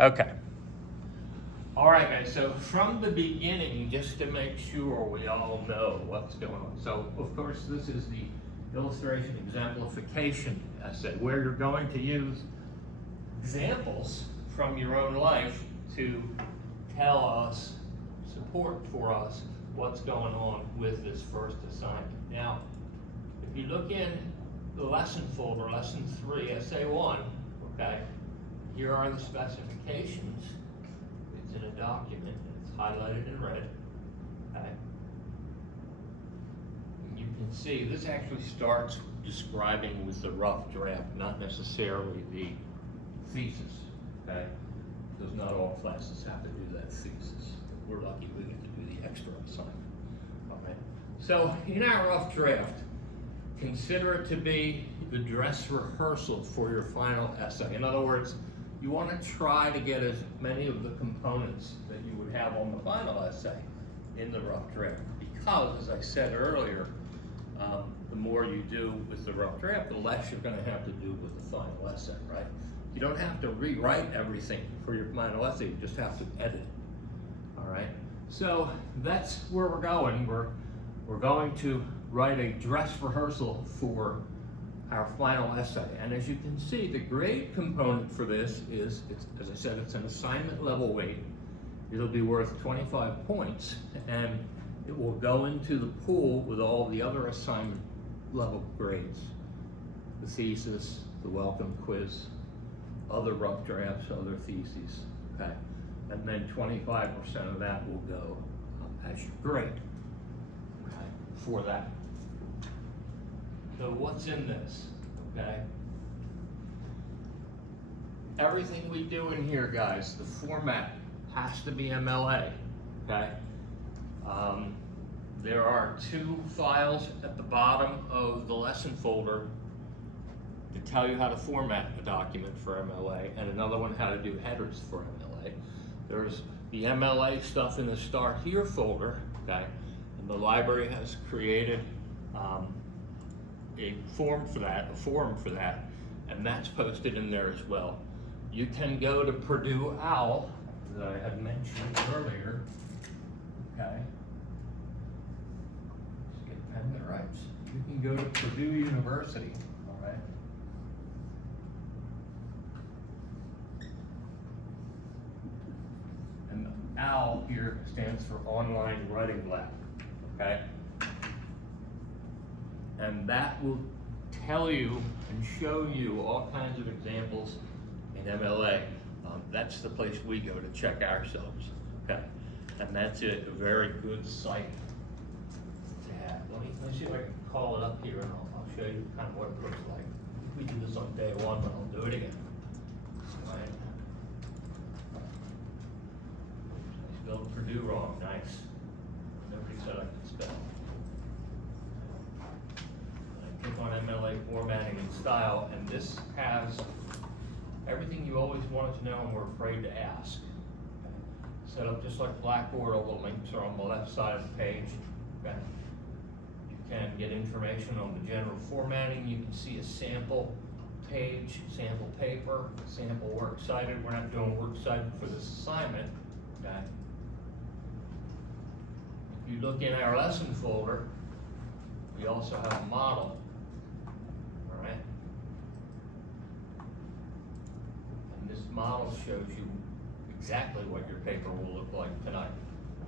Okay. All right, guys, so from the beginning, just to make sure we all know what's going on. So, of course, this is the illustration exemplification essay, where you're going to use examples from your own life to tell us, support for us, what's going on with this first assignment. Now, if you look in the lesson folder, lesson 3, essay 1, okay, here are the specifications. It's in a document, and it's highlighted in red, okay? And you can see this actually starts describing with the rough draft, not necessarily the thesis, okay? Because not all classes have to do that thesis. We're lucky we get to do the extra assignment, all right? So in our rough draft, consider it to be the dress rehearsal for your final essay. In other words, you want to try to get as many of the components that you would have on the final essay in the rough draft. Because, as I said earlier, the more you do with the rough draft, the less you're going to have to do with the final essay, right? You don't have to rewrite everything for your final essay, you just have to edit. All right? So that's where we're going. We're going to write a dress rehearsal for our final essay. And as you can see, the grade component for this is, as I said, it's an assignment level weight. It'll be worth 25 points, and it will go into the pool with all the other assignment level grades. The thesis, the welcome quiz, other rough drafts, other theses, okay? And then 25% of that will go as your grade, okay, for that. So what's in this, okay? Everything we do in here, guys, the format has to be MLA, okay? There are 2 files at the bottom of the lesson folder to tell you how to format a document for MLA, and another one how to do headers for MLA. There's the MLA stuff in the Start Here folder, okay? And the library has created a forum for that, and that's posted in there as well. You can go to Purdue OWL, that I had mentioned earlier, okay? Just get a pen that writes. You can go to Purdue University, all right? And OWL here stands for Online Writing Lab, okay? And that will tell you and show you all kinds of examples in MLA. That's the place we go to check ourselves, okay? And that's a very good site to have. Let me see if I can call it up here, and I'll show you kind of what it looks like. We do this on day 1, but I'll do it again. All right. I spelled Purdue wrong, nice. Nobody said I could spell. Click on MLA formatting and style, and this has everything you always wanted to know and were afraid to ask. Okay. Set up just like Blackboard, all the links are on the left side of the page. Okay. You can get information on the general formatting. You can see a sample page, sample paper, sample works cited. We're not doing works cited for this assignment. Okay. If you look in our lesson folder, we also have a model. This model shows you exactly what your paper will look like tonight,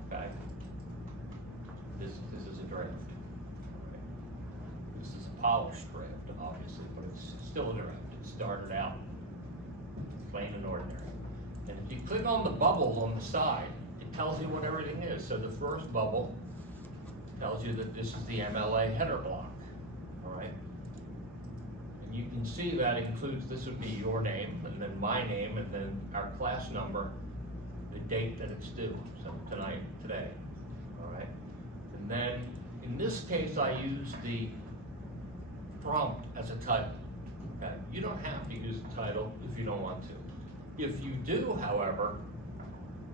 okay? This is a draft. Okay? This is a polished draft, obviously, but it's still a draft. It started out plain and ordinary. And if you click on the bubbles on the side, it tells you what everything is. So the first bubble tells you that this is the MLA header block, all right? You can see that includes, this would be your name, and then my name, and then our class number, the date that it's due, so today, all right? And then, in this case, I use the prompt as a title, okay? You don't have to use a title if you don't want to. If you do, however,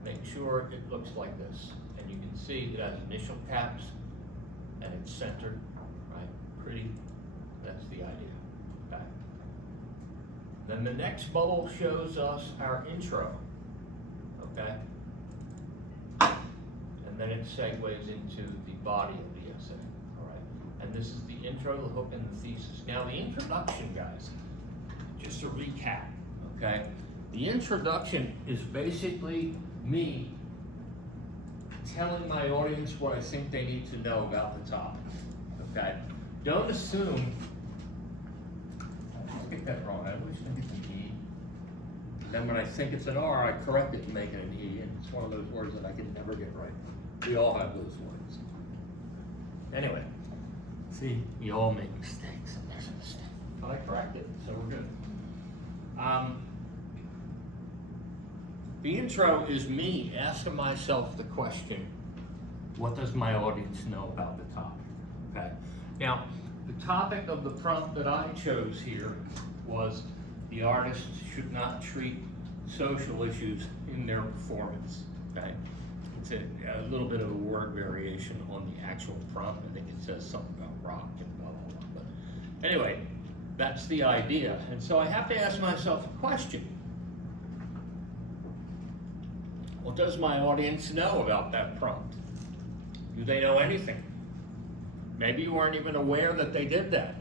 make sure it looks like this, and you can see it has initial caps, and it's centered, right? Pretty, that's the idea. Okay. Then the next bubble shows us our intro. okay? And then it segues into the body of the essay, all right? And this is the intro, the hook, and the thesis. Now, the introduction, guys, just to recap, okay? The introduction is basically me telling my audience what I think they need to know about the topic, okay? Don't assume, I get that wrong, I always think it's an E. And then when I think it's an R, I correct it and make it an E, and it's one of those words that I can never get right. We all have those words. Anyway, see, we all make mistakes, and there's a mistake. But I correct it, so we're good. The intro is me asking myself the question, what does my audience know about the topic? Okay. Now, the topic of the prompt that I chose here was the artist should not treat social issues in their performance. Okay. It's a little bit of a word variation on the actual prompt. I think it says something about rock and blah, blah, blah. But anyway, that's the idea. And so I have to ask myself a question. What does my audience know about that prompt? Do they know anything? Maybe you weren't even aware that they did that.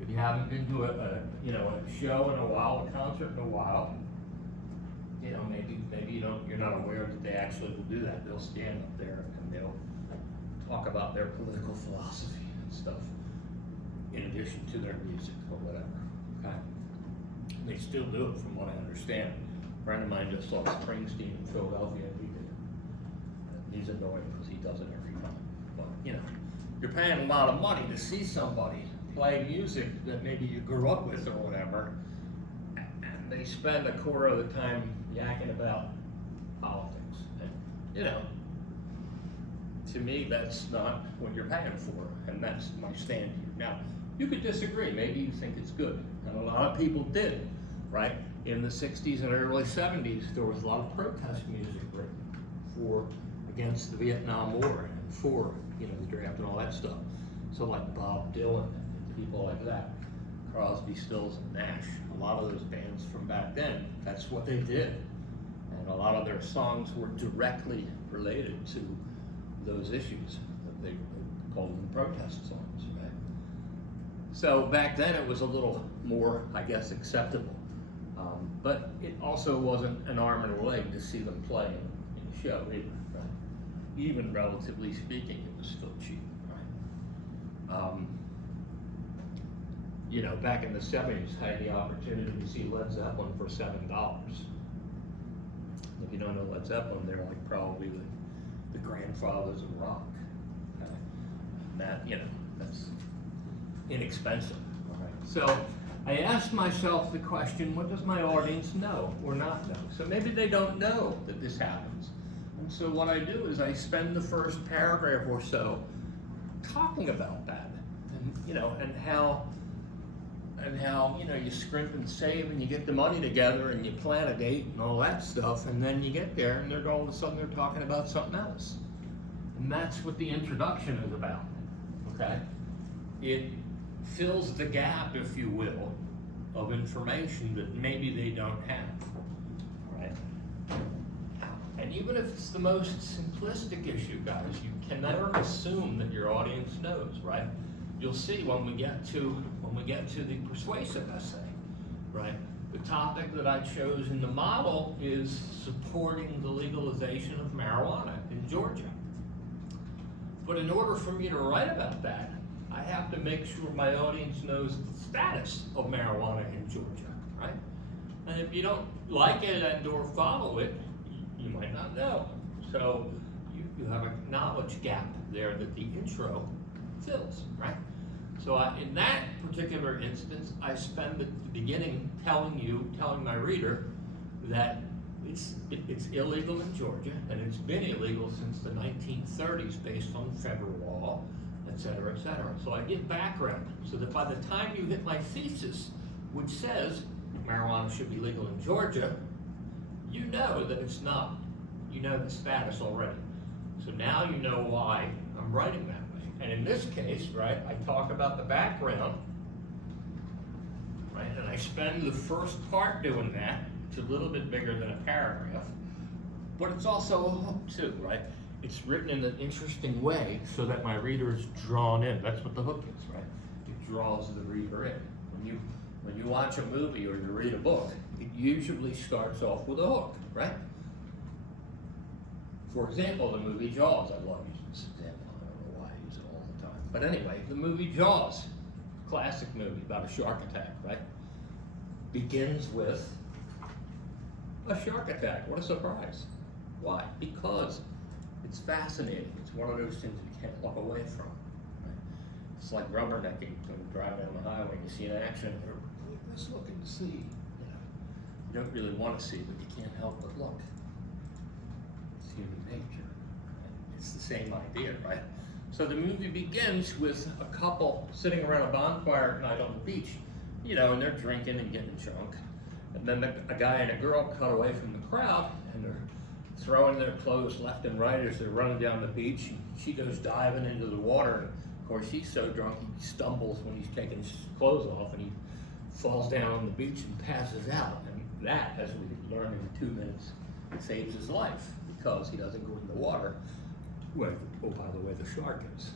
If you haven't been to a show in a while, a concert in a while, maybe you're not aware that they actually will do that. They'll stand up there and they'll talk about their political philosophy and stuff, in addition to their music or whatever. Okay? They still do it, from what I understand. A friend of mine just saw Springsteen in Philadelphia, and he did it. He's annoying because he does it every time. But you're paying a lot of money to see somebody play music that maybe you grew up with or whatever, and they spend a quarter of the time yakking about politics. And to me, that's not what you're paying for, and that's my stand here. Now, you could disagree. Maybe you think it's good, and a lot of people did, right? In the 60s and early 70s, there was a lot of protest music written against the Vietnam War and for the draft and all that stuff. So like Bob Dylan and people like that, Crosby, Stills, and Nash, a lot of those bands from back then, that's what they did. And a lot of their songs were directly related to those issues that they called them protest songs, right? So back then it was a little more, I guess, acceptable. But it also wasn't an arm and a leg to see them play in the show either, right? Even relatively speaking, it was still cheap, right? Back in the 70s, I had the opportunity to see Led Zeppelin for $7. If you don't know Led Zeppelin, they're like probably the grandfathers of rock. Okay? That's inexpensive. All right. So I asked myself the question, what does my audience know or not know? So maybe they don't know that this happens. And so what I do is I spend the first paragraph or so talking about that, and how you scrimp and save and you get the money together and you plan a date and all that stuff, and then you get there and all of a sudden they're talking about something else. And that's what the introduction is about, okay? It fills the gap, if you will, of information that maybe they don't have, right? And even if it's the most simplistic issue, guys, you can never assume that your audience knows, right? You'll see when we get to the persuasive essay, right? The topic that I chose in the model is supporting the legalization of marijuana in Georgia. But in order for me to write about that, I have to make sure my audience knows the status of marijuana in Georgia, right? And if you don't like it and or follow it, you might not know. So you have a knowledge gap there that the intro fills, right? So in that particular instance, I spend the beginning telling my reader that it's illegal in Georgia, and it's been illegal since the 1930s based on federal law, et cetera, et cetera. So I give background so that by the time you hit my thesis, which says marijuana should be legal in Georgia, you know that it's not. You know the status already. So now you know why I'm writing that way. And in this case, right, I talk about the background, right, and I spend the first part doing that, It's a little bit bigger than a paragraph, but it's also a hook too, right? It's written in an interesting way so that my reader is drawn in. That's what the hook is, right? It draws the reader in. When you watch a movie or you read a book, it usually starts off with a hook, right? For example, the movie Jaws. I love using this example. I don't know why I use it all the time. But anyway, the movie Jaws, classic movie about a shark attack, right? Begins with a shark attack. What a surprise. Why? Because it's fascinating. It's one of those things you can't look away from. Right? It's like rubbernecking when you drive down the highway and you see an accident. You're just looking to see. You don't really want to see, but you can't help but look. It's human nature. Right? It's the same idea, right? So the movie begins with a couple sitting around a bonfire at night on the beach, and they're drinking and getting drunk. And then a guy and a girl cut away from the crowd, and they're throwing their clothes left and right as they're running down the beach. She goes diving into the water, and of course he's so drunk he stumbles when he's taking his clothes off, and he falls down on the beach and passes out. And that, as we learned in 2 minutes, saves his life because he doesn't go in the water where, oh, by the way, the shark is.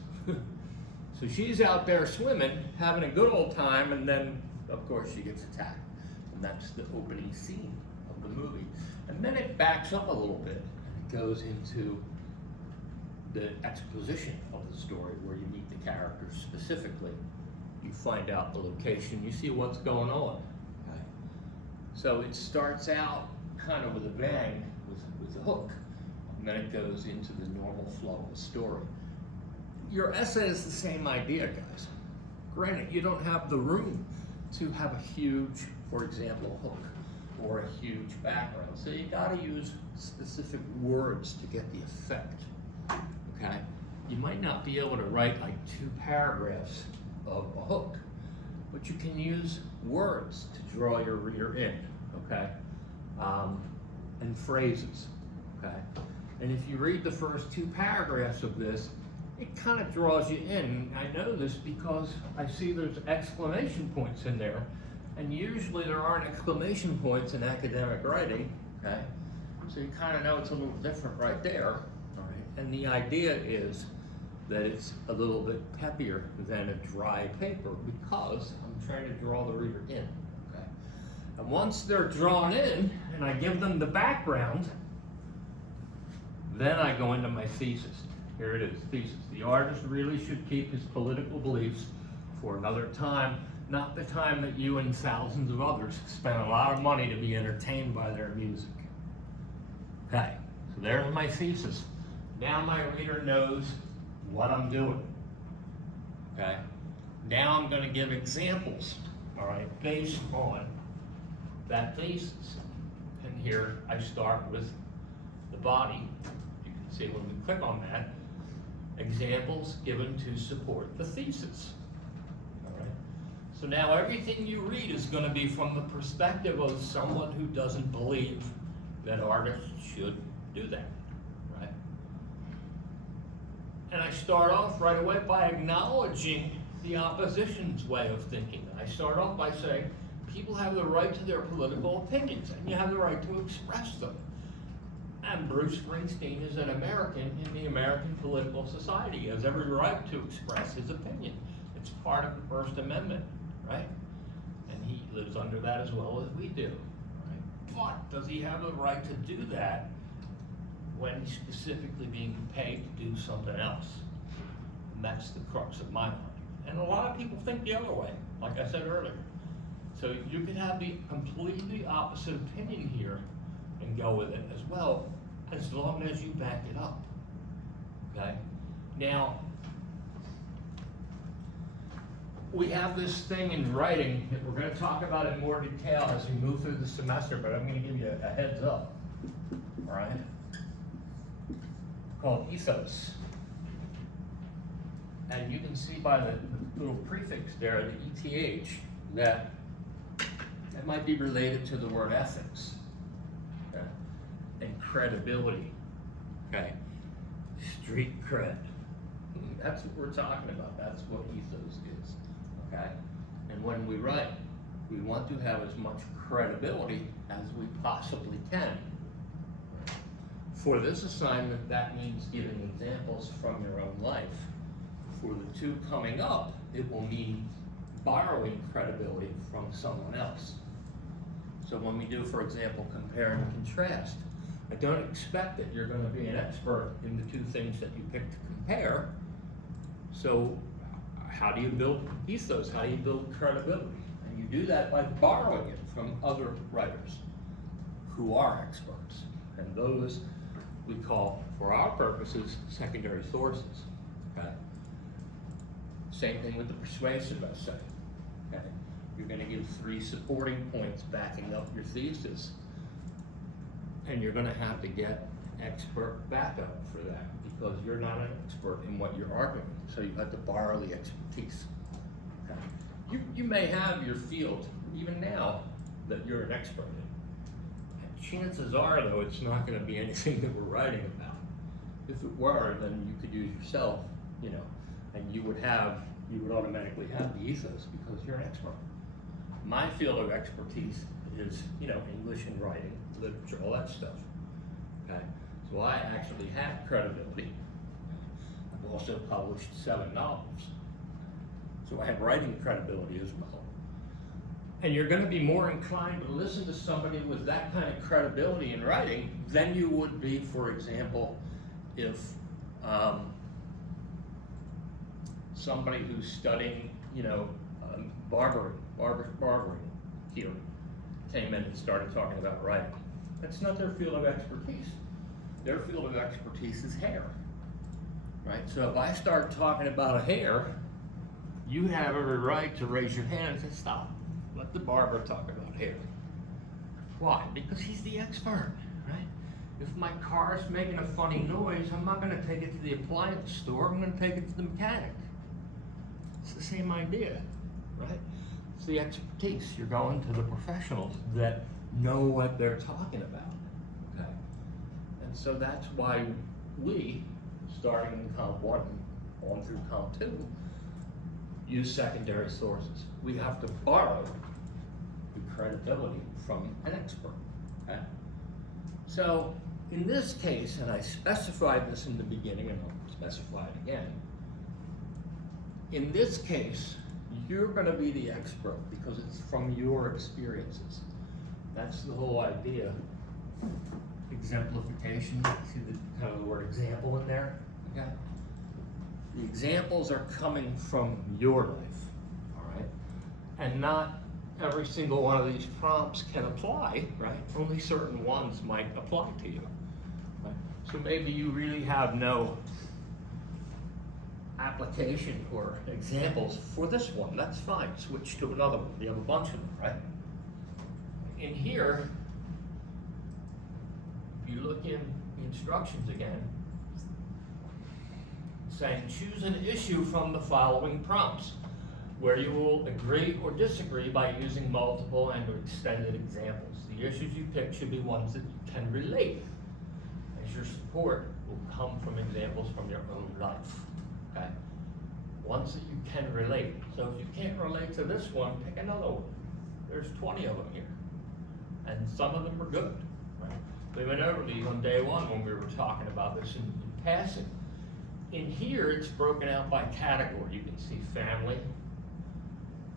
So she's out there swimming, having a good old time, and then, of course, she gets attacked. And that's the opening scene of the movie. And then it backs up a little bit, and it goes into the exposition of the story where you meet the characters specifically. You find out the location, you see what's going on. Okay? So it starts out kind of with a bang, with a hook, and then it goes into the normal flow of the story. Your essay is the same idea, guys. Granted, you don't have the room to have a huge, for example, hook or a huge background. So you gotta use specific words to get the effect, okay? You might not be able to write like 2 paragraphs of a hook, but you can use words to draw your reader in, okay? And phrases, okay? And if you read the first 2 paragraphs of this, it kind of draws you in. I know this because I see there's exclamation points in there, and usually there aren't exclamation points in academic writing, okay? So you kind of know it's a little different right there, all right? And the idea is that it's a little bit peppier than a dry paper because I'm trying to draw the reader in, okay? And once they're drawn in and I give them the background, then I go into my thesis. Here it is, thesis. The artist really should keep his political beliefs for another time, not the time that you and thousands of others spend a lot of money to be entertained by their music. Okay, so there's my thesis. Now my reader knows what I'm doing. Okay, now I'm going to give examples, all right, based on that thesis. And here I start with the body. You can see when we click on that, examples given to support the thesis. All right. So now everything you read is going to be from the perspective of someone who doesn't believe that artists should do that, right? And I start off right away by acknowledging the opposition's way of thinking. I start off by saying people have the right to their political opinions, and you have the right to express them. And Bruce Springsteen is an American in the American political society. He has every right to express his opinion. It's part of the First Amendment, right? And he lives under that as well as we do, right? But does he have the right to do that when he's specifically being paid to do something else? And that's the crux of my mind. And a lot of people think the other way, like I said earlier. So you can have the completely opposite opinion here and go with it as well, as long as you back it up, okay? Now, we have this thing in writing that we're going to talk about in more detail as we move through the semester, but I'm going to give you a heads up, all right? Called ethos. And you can see by the little prefix there, the ETH, that might be related to the word ethics. And credibility, okay? Street cred. That's what we're talking about. That's what ethos is, okay? And when we write, We want to have as much credibility as we possibly can. For this assignment, that means giving examples from your own life. For the two coming up, it will mean borrowing credibility from someone else. So when we do, for example, compare and contrast, I don't expect that you're going to be an expert in the two things that you pick to compare. So how do you build ethos? How do you build credibility? And you do that by borrowing it from other writers who are experts. And those we call, for our purposes, secondary sources. Okay? Same thing with the persuasive essay. Okay? You're going to give 3 supporting points backing up your thesis. And you're going to have to get expert backup for that because you're not an expert in what you're arguing. So you have to borrow the expertise. Okay? You may have your field, even now, that you're an expert in. Chances are, though, it's not going to be anything that we're writing about. If it were, then you could use yourself, you know, and you would automatically have the ethos because you're an expert. My field of expertise is, you know, English and writing, literature, all that stuff. Okay, so I actually have credibility. I've also published 7 novels, so I have writing credibility as well. And you're going to be more inclined to listen to somebody with that kind of credibility in writing than you would be, for example, if somebody who's studying, you know, barbering here came in and started talking about writing. That's not their field of expertise. Their field of expertise is hair, right? So if I start talking about a hair, you have every right to raise your hand and say, stop. Let the barber talk about hair. Why? Because he's the expert, right? If my car's making a funny noise, I'm not going to take it to the appliance store. I'm going to take it to the mechanic. It's the same idea, right? It's the expertise. You're going to the professionals that know what they're talking about, okay? And so that's why we, starting in Comp 1 on through Comp 2, use secondary sources. We have to borrow the credibility from an expert. Okay? So in this case, and I specified this in the beginning and I'll specify it again, in this case, you're going to be the expert because it's from your experiences. That's the whole idea. Exemplification, see the kind of the word example in there? Okay? The examples are coming from your life, all right? And not every single one of these prompts can apply, right? Only certain ones might apply to you, right? So maybe you really have no application or examples for this one. That's fine, switch to another one. You have a bunch of them, right? In here, if you look in the instructions again, saying choose an issue from the following prompts where you will agree or disagree by using multiple and extended examples. The issues you pick should be ones that you can relate, as your support will come from examples from your own life, okay? Ones that you can relate. So if you can't relate to this one, pick another one. There's 20 of them here, and some of them are good, right? We went over these on day 1 when we were talking about this in passing. In here, it's broken out by category. You can see family,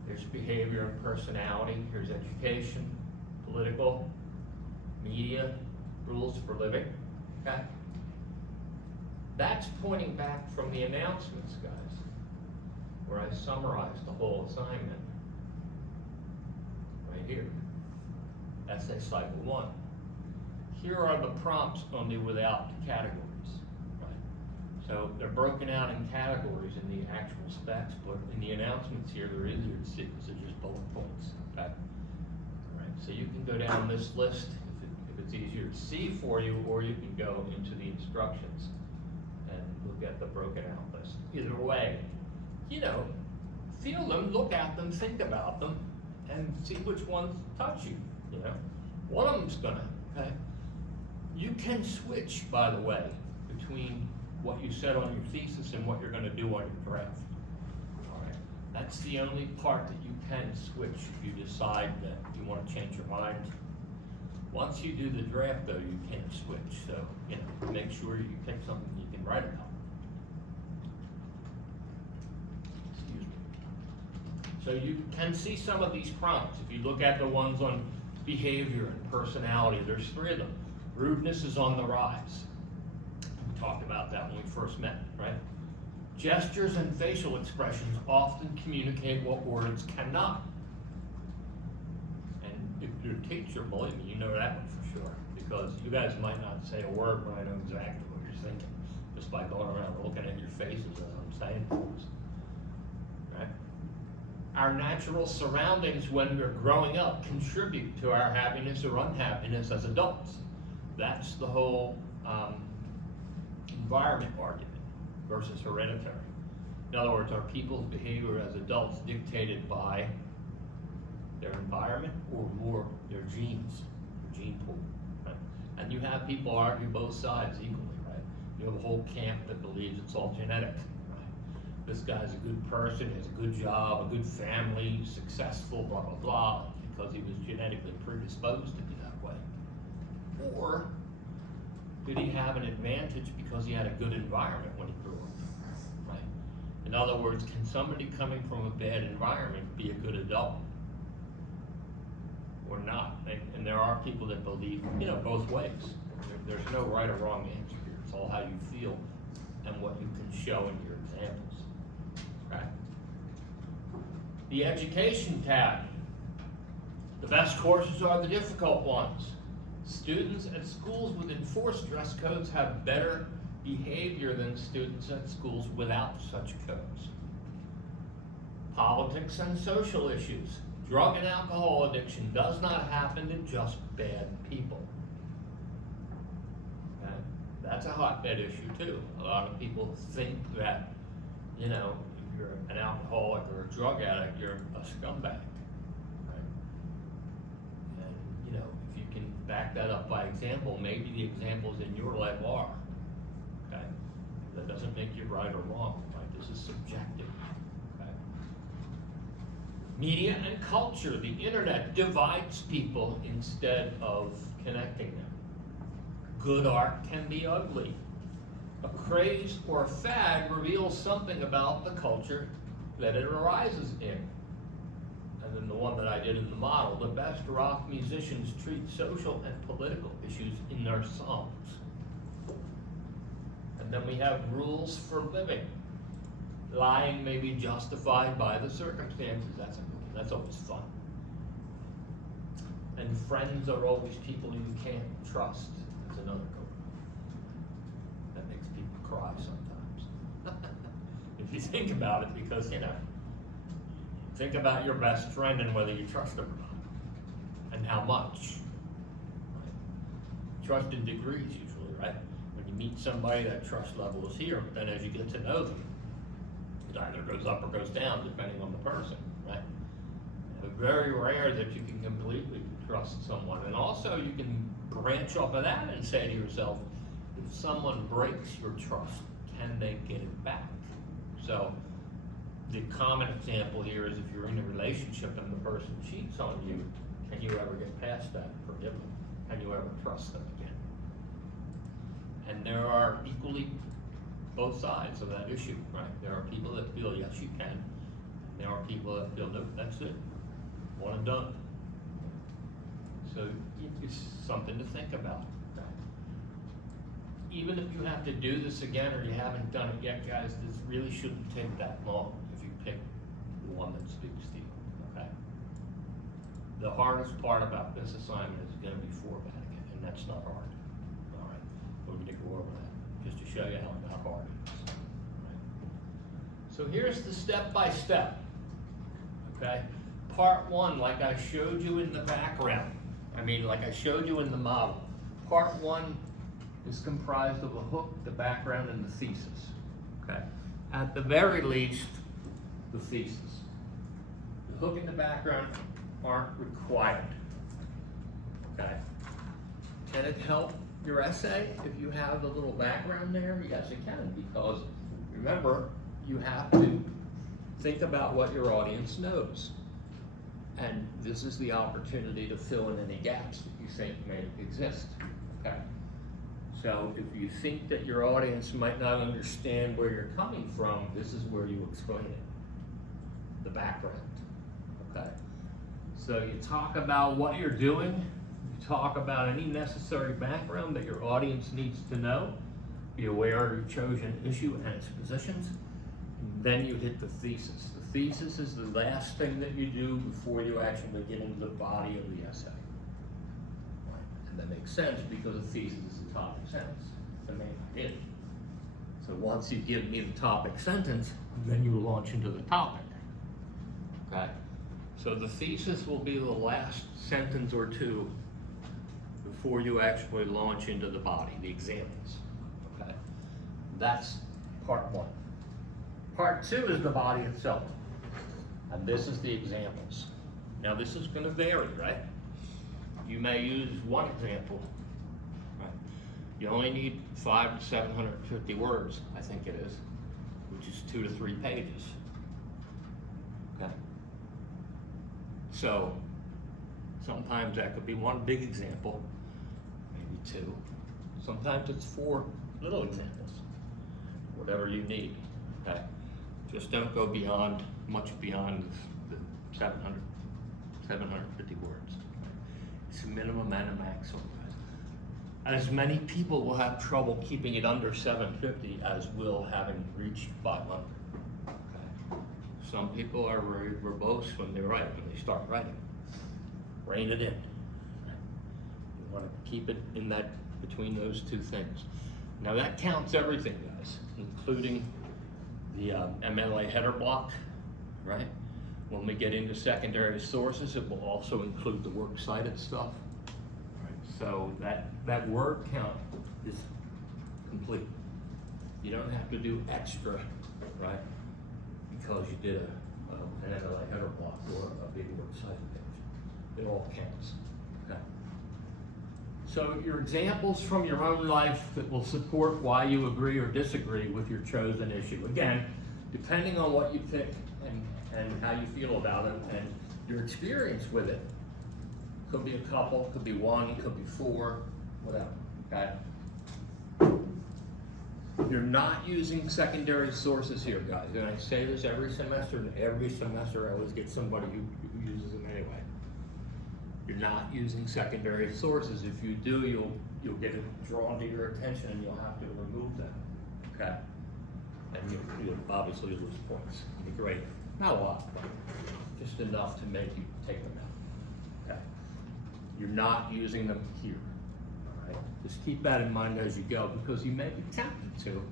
there's behavior and personality, here's education, political, media, rules for living, okay? That's pointing back from the announcements, guys, where I summarized the whole assignment. Right here, essay cycle 1. Here are the prompts only without categories. So they're broken out in categories in the actual specs, but in the announcements here, they're easier to see because they're just bullet points, okay? All right, so you can go down this list if it's easier to see for you, or you can go into the instructions and look at the broken out list. Either way, you know, feel them, look at them, think about them, and see which ones touch you, you know? One of them's gonna, okay? You can switch, by the way, between what you said on your thesis and what you're going to do on your draft. All right. That's the only part that you can switch if you decide that you want to change your mind. Once you do the draft, though, you can't switch. So, make sure you pick something you can write about. Excuse me. So you can see some of these prompts. If you look at the ones on behavior and personality, there's 3 of them. Rudeness is on the rise. We talked about that when we first met, right? Gestures and facial expressions often communicate what words cannot. And if you're a teacher, believe me, you know that one for sure. Because you guys might not say a word, but I know exactly what you're thinking. Just by going around looking at your faces as I'm saying things. Right? Our natural surroundings when we're growing up contribute to our happiness or unhappiness as adults. That's the whole environment argument versus hereditary. In other words, are people's behavior as adults dictated by their environment or more their genes, their gene pool, right? And you have people argue both sides equally, right? You have a whole camp that believes it's all genetic, right? This guy's a good person, has a good job, a good family, successful, blah, blah, blah, because he was genetically predisposed to be that way. Or did he have an advantage because he had a good environment when he grew up, right? In other words, can somebody coming from a bad environment be a good adult or not? And there are people that believe, both ways. There's no right or wrong answer here. It's all how you feel and what you can show in your examples, right? The education tab. The best courses are the difficult ones. Students at schools with enforced dress codes have better behavior than students at schools without such codes. Politics and social issues. Drug and alcohol addiction does not happen to just bad people. Okay? That's a hotbed issue too. A lot of people think that, if you're an alcoholic or a drug addict, you're a scumbag. Back that up by example, maybe the examples in your life are, okay? That doesn't make you right or wrong, right? This is subjective, okay? Media and culture, the internet divides people instead of connecting them. Good art can be ugly. A craze or a fad reveals something about the culture that it arises in. And then the one that I did in the model, the best rock musicians treat social and political issues in their songs. And then we have rules for living. Lying may be justified by the circumstances. That's always fun. And friends are always people you can't trust. That's another good one. That makes people cry sometimes. If you think about it, because, think about your best friend and whether you trust them or not, and how much. Right? Trust in degrees usually, right? When you meet somebody, that trust level is here, but then as you get to know them, it either goes up or goes down depending on the person, right? It's very rare that you can completely trust someone. And also you can branch off of that and say to yourself, if someone breaks your trust, can they get it back? So the common example here is if you're in a relationship and the person cheats on you, can you ever get past that and forgive them? Can you ever trust them again? And there are equally both sides of that issue, right? There are people that feel, yes, you can. And there are people that feel, no, that's it. One and done. So it's something to think about. Right? Even if you have to do this again or you haven't done it yet, guys, this really shouldn't take that long. Pick the one that speaks to you, okay? The hardest part about this assignment is going to be formatting it, and that's not hard, all right? We're going to go over that just to show you how not hard it is, all right? So here's the step-by-step, okay? Part 1, like I showed you in the background, like I showed you in the model. Part 1 is comprised of a hook, the background, and the thesis, okay? At the very least, the thesis. The hook and the background aren't required, okay? Can it help your essay if you have the little background there? Yes, it can, because remember, you have to think about what your audience knows. And this is the opportunity to fill in any gaps that you think may exist, okay? So if you think that your audience might not understand where you're coming from, this is where you explain it, the background, okay? So you talk about what you're doing, you talk about any necessary background that your audience needs to know, be aware of your chosen issue and its positions, and then you hit the thesis. The thesis is the last thing that you do before you actually get into the body of the essay. And that makes sense because the thesis is the topic sentence, the main idea. So once you give me the topic sentence, then you launch into the topic, okay? So the thesis will be the last sentence or two before you actually launch into the body, the examples, okay? That's part one. Part two is the body itself, and this is the examples. Now this is gonna vary, right? You may use one example, right? You only need 500 to 750 words, I think it is, which is 2 to 3 pages, okay? So sometimes that could be one big example, maybe 2. Sometimes it's 4 little examples, whatever you need, okay? Just don't go beyond, much beyond the 750 words. It's a minimum and a maximum. As many people will have trouble keeping it under 750 as will having reached 500. Okay? Some people are very verbose when they write, when they start writing. Rein it in. You want to keep it in that, between those two things. Now that counts everything, guys, including the MLA header block, right? When we get into secondary sources, it will also include the works cited stuff. Right? So that word count is complete. You don't have to do extra, right? Because you did an MLA header block or a big works cited page. It all counts, okay? So your examples from your own life that will support why you agree or disagree with your chosen issue. Again, depending on what you pick and how you feel about it and your experience with it. Could be a couple, could be 1, could be 4, whatever, okay? You're not using secondary sources here, guys. And I say this every semester, and every semester I always get somebody who uses them anyway. You're not using secondary sources. If you do, you'll get it drawn to your attention and you'll have to remove them, okay? And you'll obviously lose points. It'll be great. Not a lot, but just enough to make you take them out, okay? You're not using them here, all right? Just keep that in mind as you go because you may be tempted to,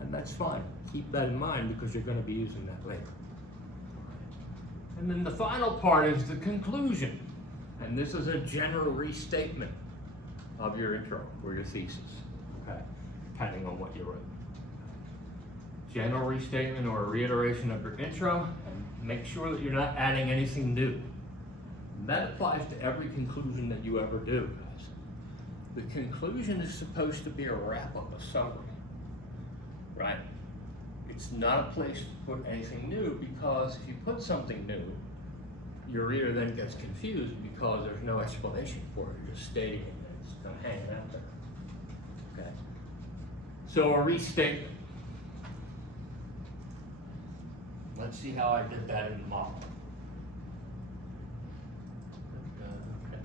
and that's fine. Keep that in mind because you're going to be using that later. And then the final part is the conclusion. And this is a general restatement of your intro or your thesis, okay? Depending on what you wrote. General restatement or a reiteration of your intro, and make sure that you're not adding anything new. And that applies to every conclusion that you ever do, guys. The conclusion is supposed to be a wrap-up, a summary, right? It's not a place to put anything new because if you put something new, your reader then gets confused because there's no explanation for it. You're just stating it and it's kind of hanging out there, okay? So a restatement. Let's see how I did that in the model. Okay.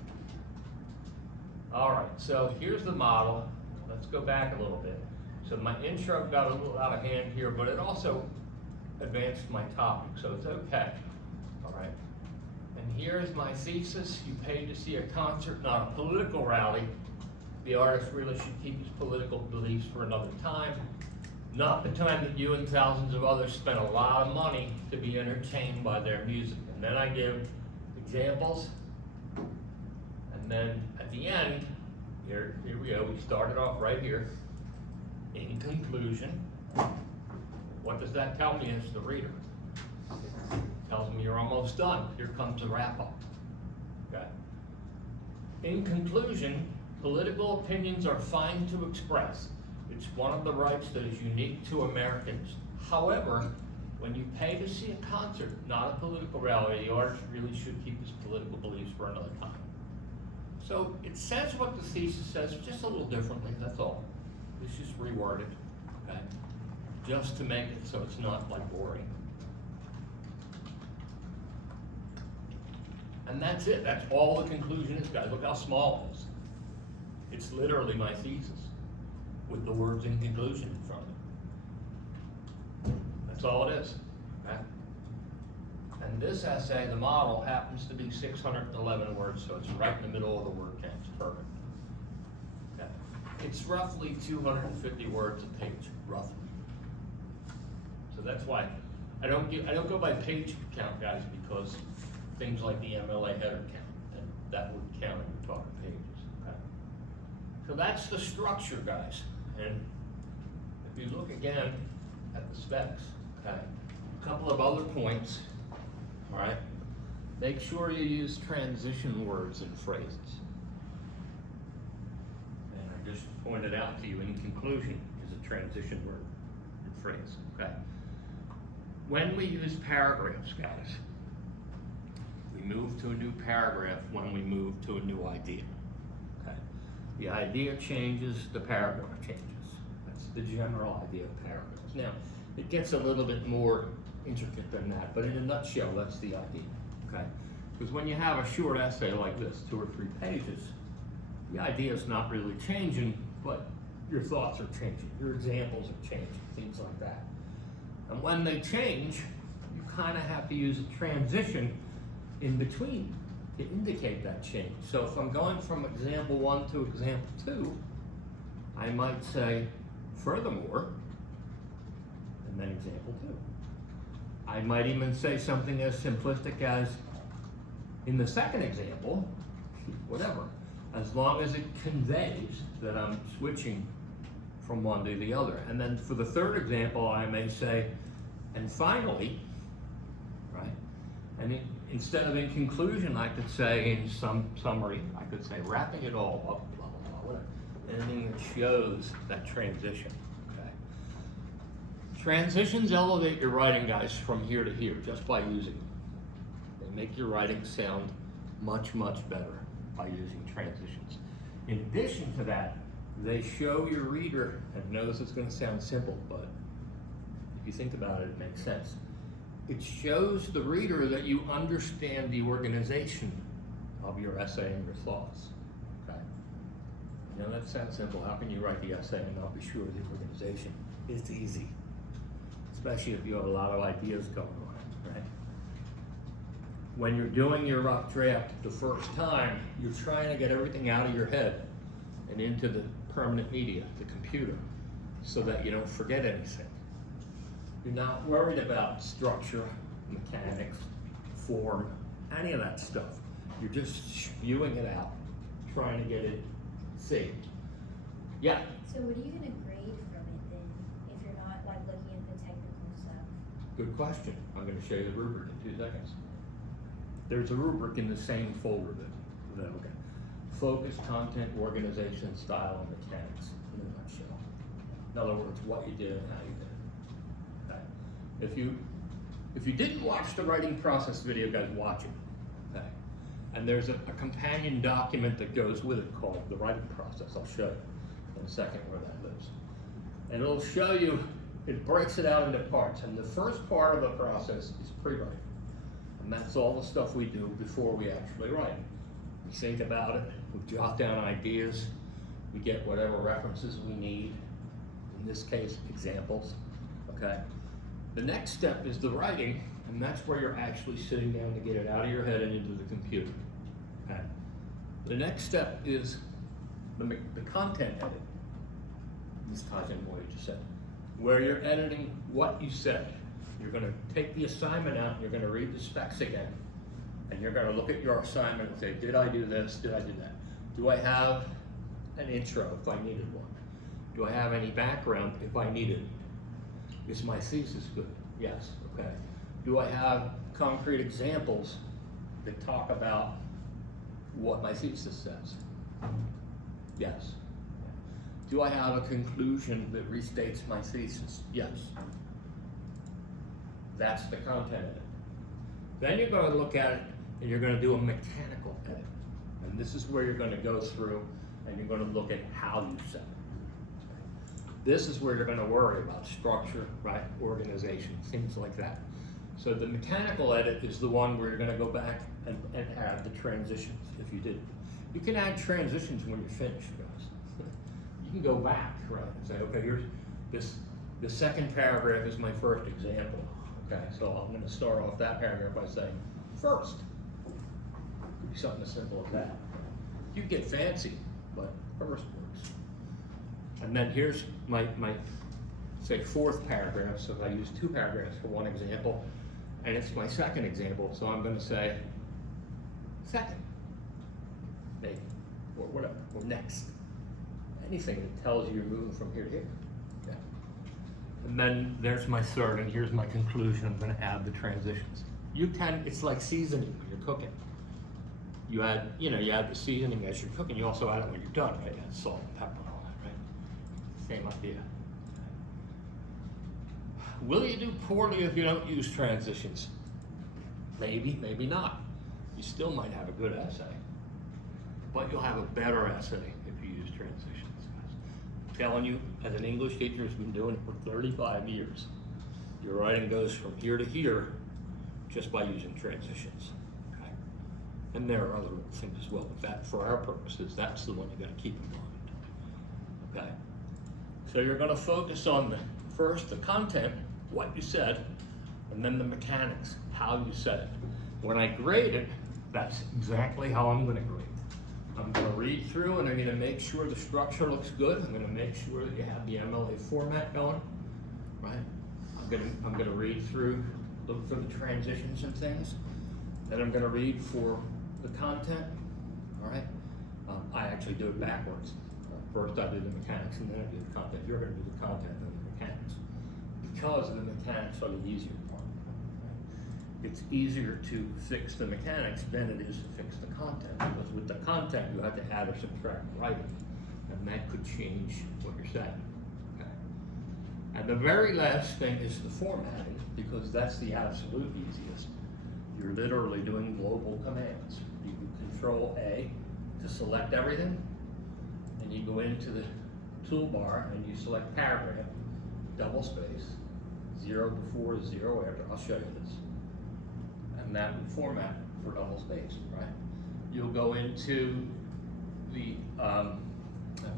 All right, so here's the model. Let's go back a little bit. So my intro got a little out of hand here, but it also advanced my topic, so it's okay. All right. And here's my thesis. You paid to see a concert, not a political rally. The artist really should keep his political beliefs for another time. Not the time that you and thousands of others spent a lot of money to be entertained by their music. And then I give examples. And then at the end, here we go. We started off right here. In conclusion, what does that tell me as the reader? It tells me you're almost done. Here comes the wrap up. Okay. In conclusion, political opinions are fine to express. It's one of the rights that is unique to Americans. However, When you pay to see a concert, not a political rally, the artist really should keep his political beliefs for another time. So it says what the thesis says, just a little differently, that's all. It's just reworded, okay? Just to make it so it's not like boring. And that's it, that's all the conclusion is, guys. Look how small it is. It's literally my thesis with the words in conclusion in front of it. That's all it is, okay? And this essay, the model, happens to be 611 words, so it's right in the middle of the word count. It's perfect. Okay. It's roughly 250 words a page, roughly. So that's why I don't go by page count, guys, because things like the MLA header count, and that would count if you're talking pages. Okay. So that's the structure, guys. And if you look again at the specs, okay, a couple of other points. All right, make sure you use transition words and phrases. And I just pointed out to you in conclusion is a transition word and phrase, okay? When we use paragraphs, guys, we move to a new paragraph when we move to a new idea, okay? The idea changes, the paragraph changes. That's the general idea of paragraphs. Now, it gets a little bit more intricate than that, but in a nutshell, that's the idea, okay? Because when you have a short essay like this, 2 or 3 pages, the idea is not really changing, but your thoughts are changing, your examples are changing, things like that. And when they change, you kind of have to use a transition in between to indicate that change. So if I'm going from example 1 to example 2, I might say, furthermore, and then example 2. I might even say something as simplistic as, in the second example, whatever, as long as it conveys that I'm switching from one to the other. And then for the third example, I may say, and finally, right? And instead of in conclusion, I could say in some summary, I could say wrapping it all up, blah, blah, blah, whatever. Anything that shows that transition. Transitions elevate your writing, guys, from here to here, just by using them. They make your writing sound much, much better by using transitions. In addition to that, they show your reader, and knows it's going to sound simple, but if you think about it, it makes sense. It shows the reader that you understand the organization of your essay and your thoughts, okay? You know, that sounds simple. How can you write the essay and not be sure of the organization? It's easy. Especially if you have a lot of ideas going on, right? When you're doing your rough draft the first time, you're trying to get everything out of your head and into the permanent media, the computer, so that you don't forget anything. You're not worried about structure, mechanics, form, any of that stuff. You're just spewing it out, trying to get it saved. Yeah? So what are you going to grade from it then, if you're not like looking at the technical stuff? Good question. I'm going to show you the rubric in 2 seconds. There's a rubric in the same folder that okay. Focus, content, organization, style, and mechanics in a nutshell. In other words, what you did and how you did it. Okay. If you didn't watch the writing process video, guys, watch it. Okay. And there's a companion document that goes with it called the writing process. I'll show you in a second where that lives. And it'll show you, it breaks it out into parts. And the first part of the process is pre-writing. And that's all the stuff we do before we actually write. We think about it, we jot down ideas, we get whatever references we need, in this case, examples, okay? The next step is the writing, and that's where you're actually sitting down to get it out of your head and into the computer, okay? The next step is the content edit. This ties in what you just said, where you're editing what you said. You're gonna take the assignment out, and you're gonna read the specs again, and you're gonna look at your assignment and say, did I do this, did I do that? Do I have an intro if I needed one? Do I have any background if I needed it? Is my thesis good? Yes, okay. Do I have concrete examples that talk about what my thesis says? Yes. Do I have a conclusion that restates my thesis? Yes. That's the content edit. Then you're gonna look at it and you're gonna do a mechanical edit. And this is where you're gonna go through and you're gonna look at how you set it. This is where you're gonna worry about structure, right, organization, things like that. So the mechanical edit is the one where you're gonna go back and add the transitions if you did. You can add transitions when you're finished, guys. You can go back, right, and say, okay, here's this, the second paragraph is my first example. Okay, so I'm gonna start off that paragraph by saying, first. Could be something as simple as that. You get fancy, but first works. And then here's my say fourth paragraph, so I use two paragraphs for one example, and it's my second example, so I'm gonna say second, maybe, or whatever, or next. Anything that tells you you're moving from here to here. Yeah. And then there's my third, and here's my conclusion. I'm gonna add the transitions. You can, it's like seasoning when you're cooking. You add, you add the seasoning as you're cooking. You also add it when you're done, right? You add salt and pepper and all that, right? Same idea. Will you do poorly if you don't use transitions? Maybe, maybe not. You still might have a good essay, but you'll have a better essay if you use transitions, guys. I'm telling you, as an English teacher who's been doing it for 35 years, your writing goes from here to here just by using transitions, okay? And there are other things as well, but that, for our purposes, that's the one you gotta keep in mind, okay? So you're gonna focus on first the content, what you said, and then the mechanics, how you said it. When I grade it, that's exactly how I'm gonna grade. I'm gonna read through and I'm gonna make sure the structure looks good. I'm gonna make sure that you have the MLA format going, right? I'm gonna read through, look for the transitions and things. Then I'm gonna read for the content, all right? I actually do it backwards. First I do the mechanics and then I do the content. You're gonna do the content and the mechanics. Because the mechanics are the easier part. It's easier to fix the mechanics than it is to fix the content, because with the content you have to add or subtract writing, and that could change what you're saying. Okay. And the very last thing is the formatting, because that's the absolute easiest. You're literally doing global commands. You can Control A to select everything, and you go into the toolbar and you select paragraph, double space, 0 before, 0 after. I'll show you this. And that would format for double space, right? You'll go into the, I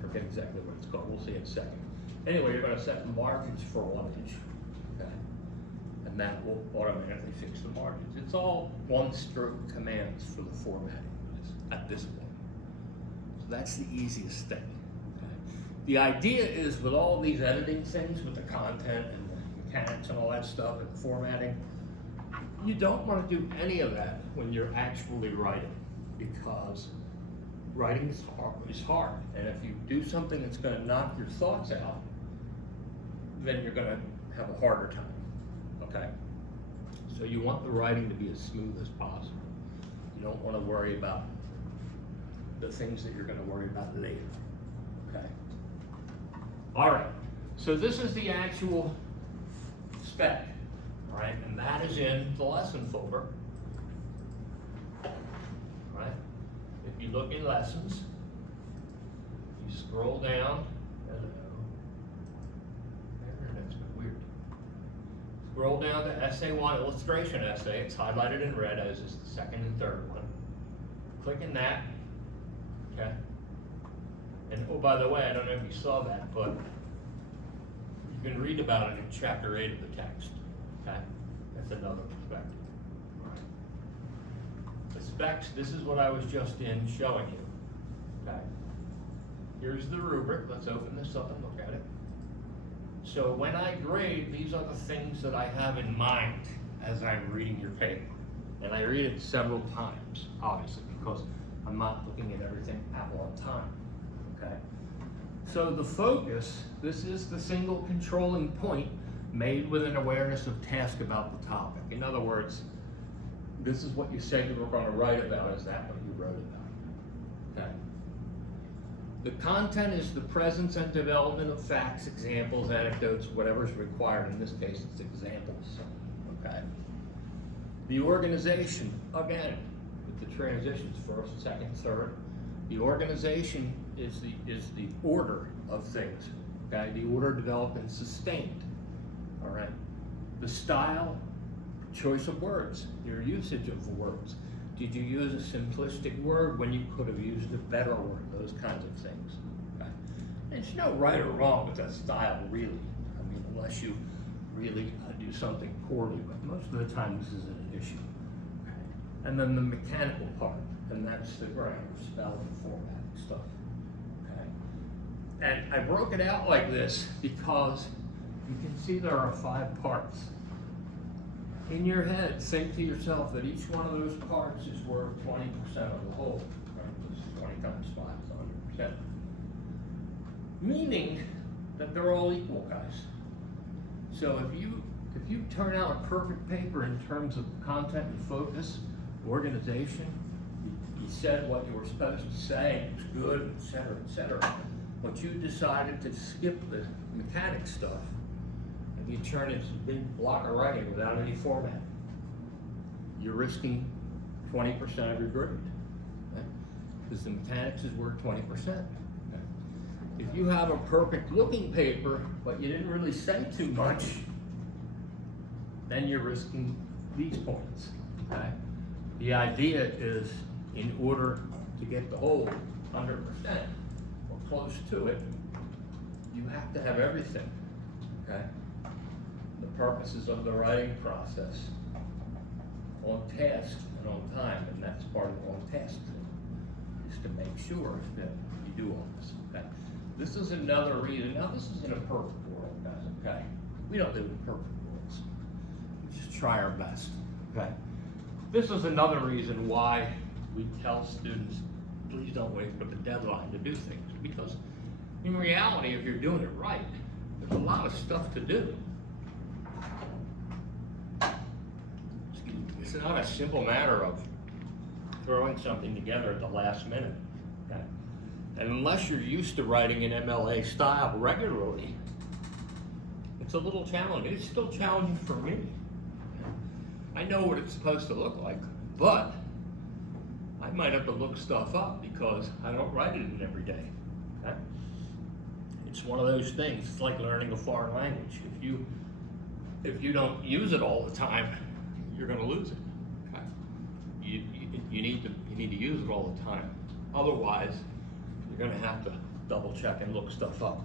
forget exactly what it's called, we'll see in a second. Anyway, you're gonna set margins for 1 inch, okay? And that will automatically fix the margins. It's all one-stroke commands for the formatting at this point. So that's the easiest thing, okay? The idea is with all these editing things, with the content and the mechanics and all that stuff and formatting, you don't want to do any of that when you're actually writing, because writing is hard. And if you do something that's going to knock your thoughts out, then you're going to have a harder time, okay? So you want the writing to be as smooth as possible. You don't want to worry about the things that you're going to worry about later, okay? All right, so this is the actual spec. Right, and that is in the lesson folder. Right? If you look in lessons, you scroll down. Internet's been weird. Scroll down to Essay 1, Illustration Essay. It's highlighted in red, as is the second and third one. Click in that. Okay. And oh, by the way, I don't know if you saw that, but you can read about it in chapter 8 of the text. Okay, that's another perspective. Right. The specs, this is what I was just in showing you. Okay. Here's the rubric. Let's open this up and look at it. So when I grade, these are the things that I have in mind as I'm reading your paper. And I read it several times, obviously, because I'm not looking at everything at one time. Okay. So the focus, this is the single controlling point made with an awareness of task about the topic. In other words, this is what you said you were going to write about. Is that what you wrote about? Okay. The content is the presence and development of facts, examples, anecdotes, whatever's required. In this case, it's examples. okay? The organization, again, with the transitions, first, second, third, the organization is the order of things, okay? The order developed and sustained, all right? The style, choice of words, your usage of words. Did you use a simplistic word when you could have used a better word? Those kinds of things. Okay? There's no right or wrong with that style, really. I mean, unless you really do something poorly, but most of the time this isn't an issue. Okay? And then the mechanical part, and that's the grammar, spelling, formatting stuff. Okay? And I broke it out like this because you can see there are 5 parts. In your head, think to yourself that each one of those parts is worth 20% of the whole. Right? This is 20 times 5 is 100%. Meaning that they're all equal, guys. So if you turn out a perfect paper in terms of content and focus, organization, you said what you were supposed to say, it was good, etc., but you decided to skip the mechanic stuff, you turn it into a big block of writing without any format, you're risking 20% of your grade, okay? Because the mechanics is worth 20%. Okay? If you have a perfect looking paper, but you didn't really say too much, then you're risking these points. Okay? The idea is, in order to get the whole 100% or close to it, you have to have everything. Okay? The purposes of the writing process on task and on time, and that's part of the on task thing, is to make sure that you do all this. Okay? This is another reason. Now, this is in a perfect world, guys. Okay? We don't live in perfect worlds. We just try our best. Okay? This is another reason why we tell students, please don't wait for the deadline to do things, because in reality, if you're doing it right, there's a lot of stuff to do. It's not a simple matter of throwing something together at the last minute. Okay? And unless you're used to writing in MLA style regularly, it's a little challenging. It's still challenging for me. I know what it's supposed to look like, but I might have to look stuff up because I don't write it in every day. Okay? It's one of those things. It's like learning a foreign language. If you don't use it all the time, you're going to lose it. Okay? You need to use it all the time. Otherwise, you're going to have to double check and look stuff up.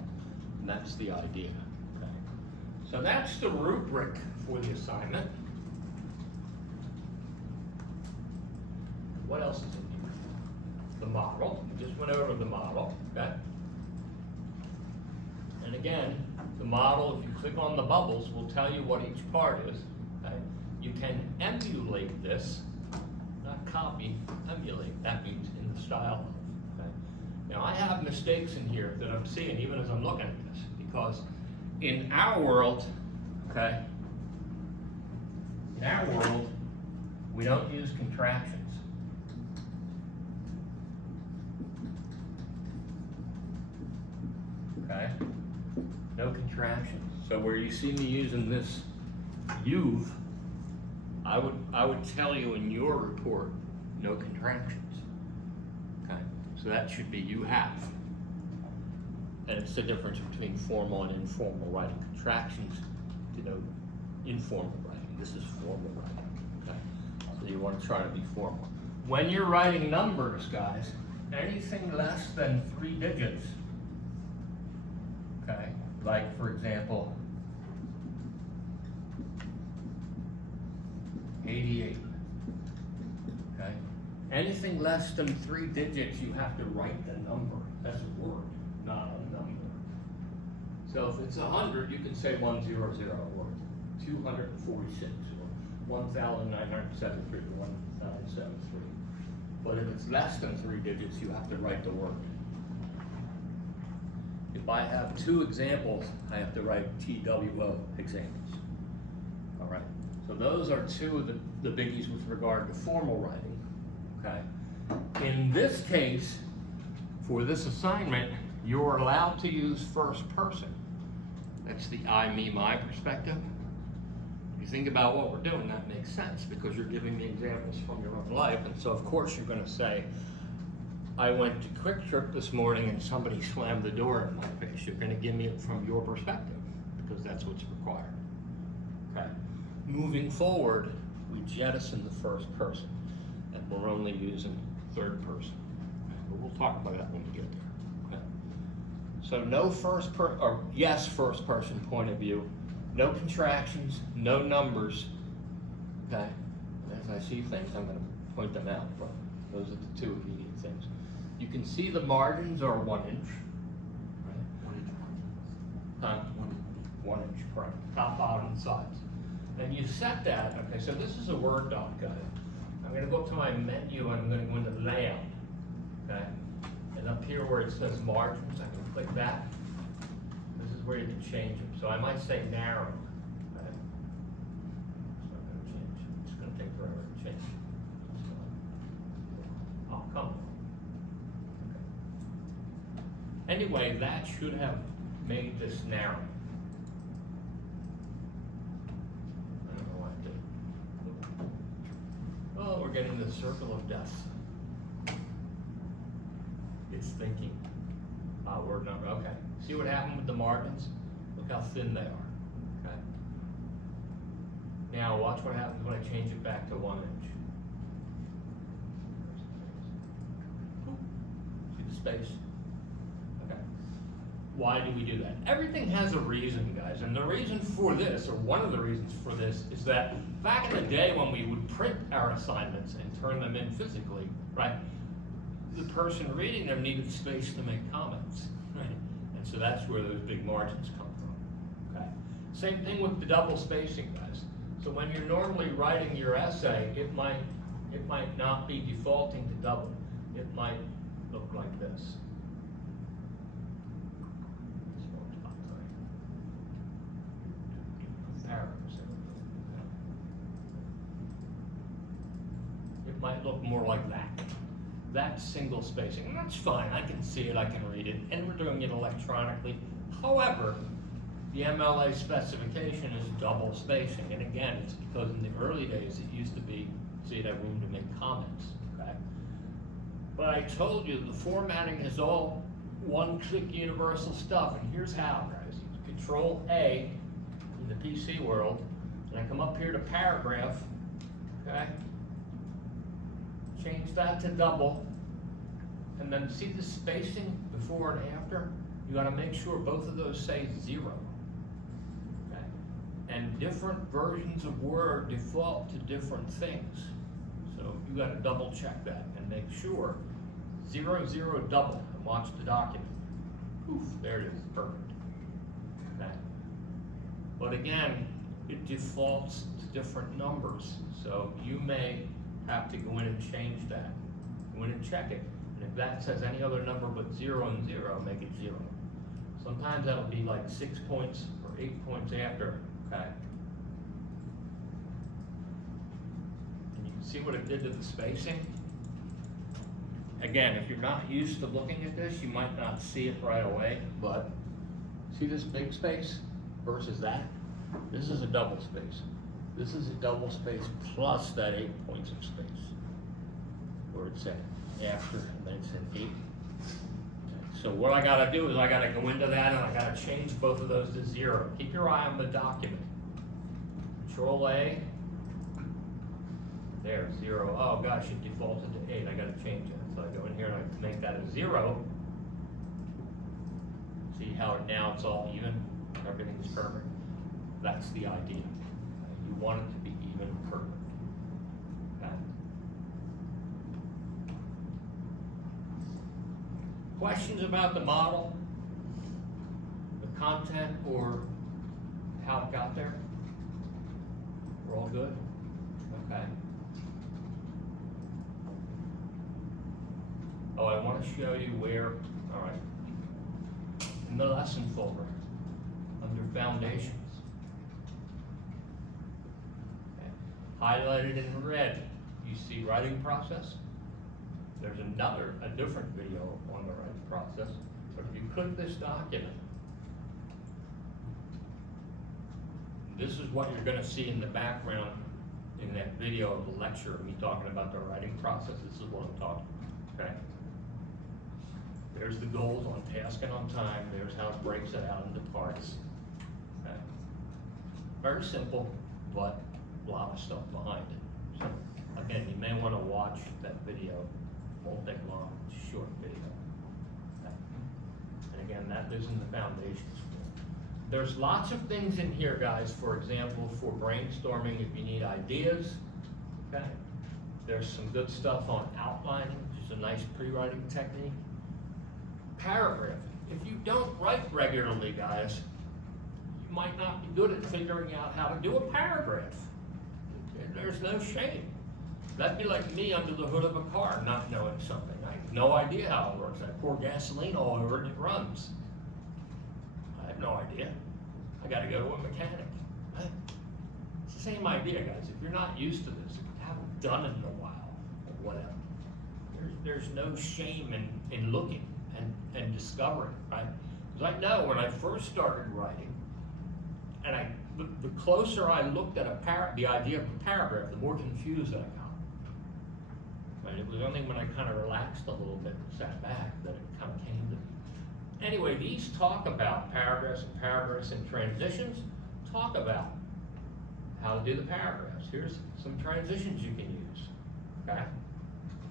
And that's the idea. Okay? So that's the rubric for the assignment. What else is in here? The model. We just went over the model. Okay? And again, the model, if you click on the bubbles, will tell you what each part is. Okay? You can emulate this, not copy, emulate. That means in the style of. Okay? Now I have mistakes in here that I'm seeing even as I'm looking at this, because in our world, okay, in our world, we don't use contractions. Okay? No contractions. So where you see me using this you've, I would tell you in your report, no contractions. Okay? So that should be you have. And it's the difference between formal and informal writing. Contractions denote informal writing. This is formal writing. Okay? So you want to try to be formal. When you're writing numbers, guys, anything less than 3 digits, okay, like for example, 88, okay? Anything less than 3 digits, you have to write the number as a word, not a number. So if it's 100, you can say 100 or 246 or 1,973 or 1,073. But if it's less than 3 digits, you have to write the word. If I have 2 examples, I have to write TWO examples. All right. So those are 2 of the biggies with regard to formal writing. Okay. In this case, for this assignment, you're allowed to use first person. That's the I, me, my perspective. you think about what we're doing, that makes sense, because you're giving me examples from your own life, and so of course you're gonna say, I went to Quick Trip this morning and somebody slammed the door in my face. You're gonna give me it from your perspective, because that's what's required. Okay. Moving forward, we jettison the first person, and we're only using third person. Okay. But we'll talk about that when we get there. Okay. So no yes first person point of view, no contractions, no numbers. Okay. And as I see things, I'm gonna point them out, but those are the two immediate things. You can see the margins are 1 inch. Right? 1 inch margins. Huh? 1 inch, correct. Top, bottom, and sides. And you set that, okay, so this is a Word doc, guys. I'm gonna go up to my menu and I'm gonna go into layout, okay? And up here where it says margins, I can click that. This is where you can change them. So I might say narrow, okay? It's not gonna change. It's gonna take forever to change. So, oh, come on. Okay. Anyway, that should have made this narrow. Oh, we're getting the circle of death. It's thinking. Word number, okay. See what happened with the margins? Look how thin they are, okay? Now watch what happens when I change it back to 1 inch. See the space? Okay. Why do we do that? Everything has a reason, guys, and the reason for this, or one of the reasons for this, is that back in the day when we would print our assignments and turn them in physically, right, the person reading them needed space to make comments, right? And so that's where those big margins come from, okay? Same thing with the double spacing, guys. So when you're normally writing your essay, it might not be defaulting to double. It might look like this. It might look more like that. That's single spacing, and that's fine. I can see it, I can read it, and we're doing it electronically. However, the MLA specification is double spacing, and again, it's because in the early days it used to be so you'd have room to make comments, okay? But I told you the formatting is all one-click universal stuff, and here's how, guys. Control A in the PC world, and I come up here to paragraph, okay? Change that to double, and then see the spacing before and after? You gotta make sure both of those say 0, okay? And different versions of Word default to different things. So you gotta double check that and make sure 0, 0, double, and watch the document. Poof, there it is, perfect, okay? But again, it defaults to different numbers, so you may have to go in and change that. Go in and check it. And if that says any other number but 0 and 0, make it 0. Sometimes that'll be like 6 points or 8 points after, okay? And you can see what it did to the spacing. Again, if you're not used to looking at this, you might not see it right away, but see this big space versus that? This is a double space. This is a double space plus that 8 points of space, where it's at after, and then it's an 8. Okay. So what I gotta do is I gotta go into that and I gotta change both of those to 0. Keep your eye on the document. Control A. There, 0. Oh gosh, it defaulted to 8. I gotta change it. So I go in here and I make that a 0. See how now it's all even? Everything's perfect. That's the idea. You want it to be even and perfect. Okay. Questions about the model, the content, or how it got there? We're all good? Okay. Oh, I want to show you where, all right, in the lesson folder, under Foundations. Highlighted in red, you see writing process. There's a different video on the writing process. But if you click this document, This is what you're gonna see in the background in that video of the lecture, me talking about the writing process. This is what I'm talking about, okay? There's the goals on task and on time. There's how it breaks it out into parts. Okay? Very simple, but a lot of stuff behind it. So again, you may want to watch that video. Won't take long. It's a short video. Okay? And again, that is in the foundation school. There's lots of things in here, guys. For example, for brainstorming, if you need ideas. Okay? There's some good stuff on outlining, which is a nice pre-writing technique. Paragraph. If you don't write regularly, guys, you might not be good at figuring out how to do a paragraph. There's no shame. That'd be like me under the hood of a car not knowing something. I have no idea how it works. I pour gasoline all over it and it runs. I have no idea. I gotta go to a mechanic. It's the same idea, guys. If you're not used to this, if you haven't done it in a while, or whatever, there's no shame in looking and discovering, right? Because I know when I first started writing, and the closer I looked at the idea of a paragraph, the more confused I got. Right? It was only when I kind of relaxed a little bit and sat back that it kind of came to me. Anyway, these talk about paragraphs and transitions, talk about how to do the paragraphs. Here's some transitions you can use, okay?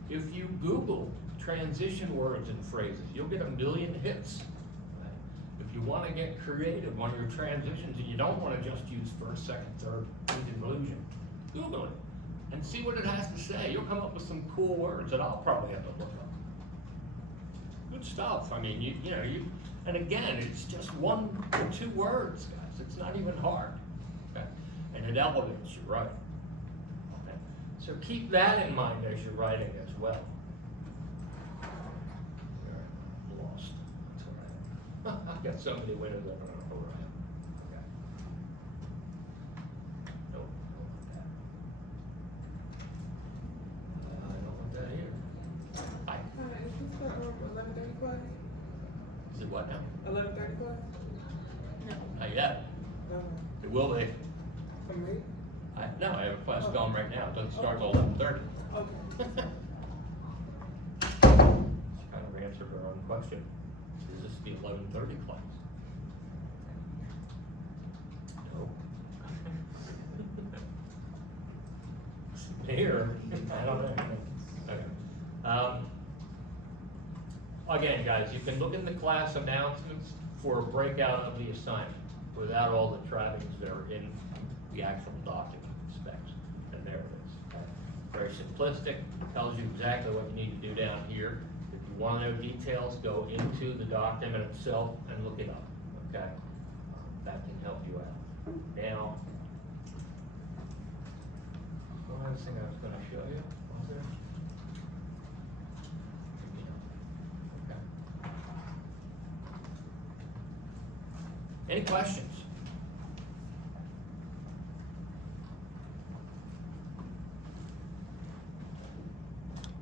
If you Google transition words and phrases, you'll get 1 million hits. Right? If you want to get creative on your transitions and you don't want to just use first, second, third, conclusion, Google it and see what it has to say. You'll come up with some cool words that I'll probably have to look up. Good stuff. I mean, you know, and again, it's just 1 or 2 words, guys. It's not even hard. Okay? And it elevates your writing. Okay? So keep that in mind as you're writing as well. Lost. That's all right. I've got so many windows I don't know where I am. Okay. Nope, don't want that. I don't want that here. Hi. Hi, is this for 11:30 class? Is it what now? 11:30 class? Not yet. No. It will be. From me? No, I have a class going right now. It doesn't start till 11:30. Okay. Kind of answered her own question. Is this the 11:30 class? No. Here, I don't know. Okay. Again, guys, you can look in the class announcements for a breakout of the assignment without all the trappings that are in the actual document specs. And there it is. Very simplistic, tells you exactly what you need to do down here. If you want to know details, go into the document itself and look it up, okay? That can help you out. Now, one other thing I was going to show you, was there? Okay. Any questions?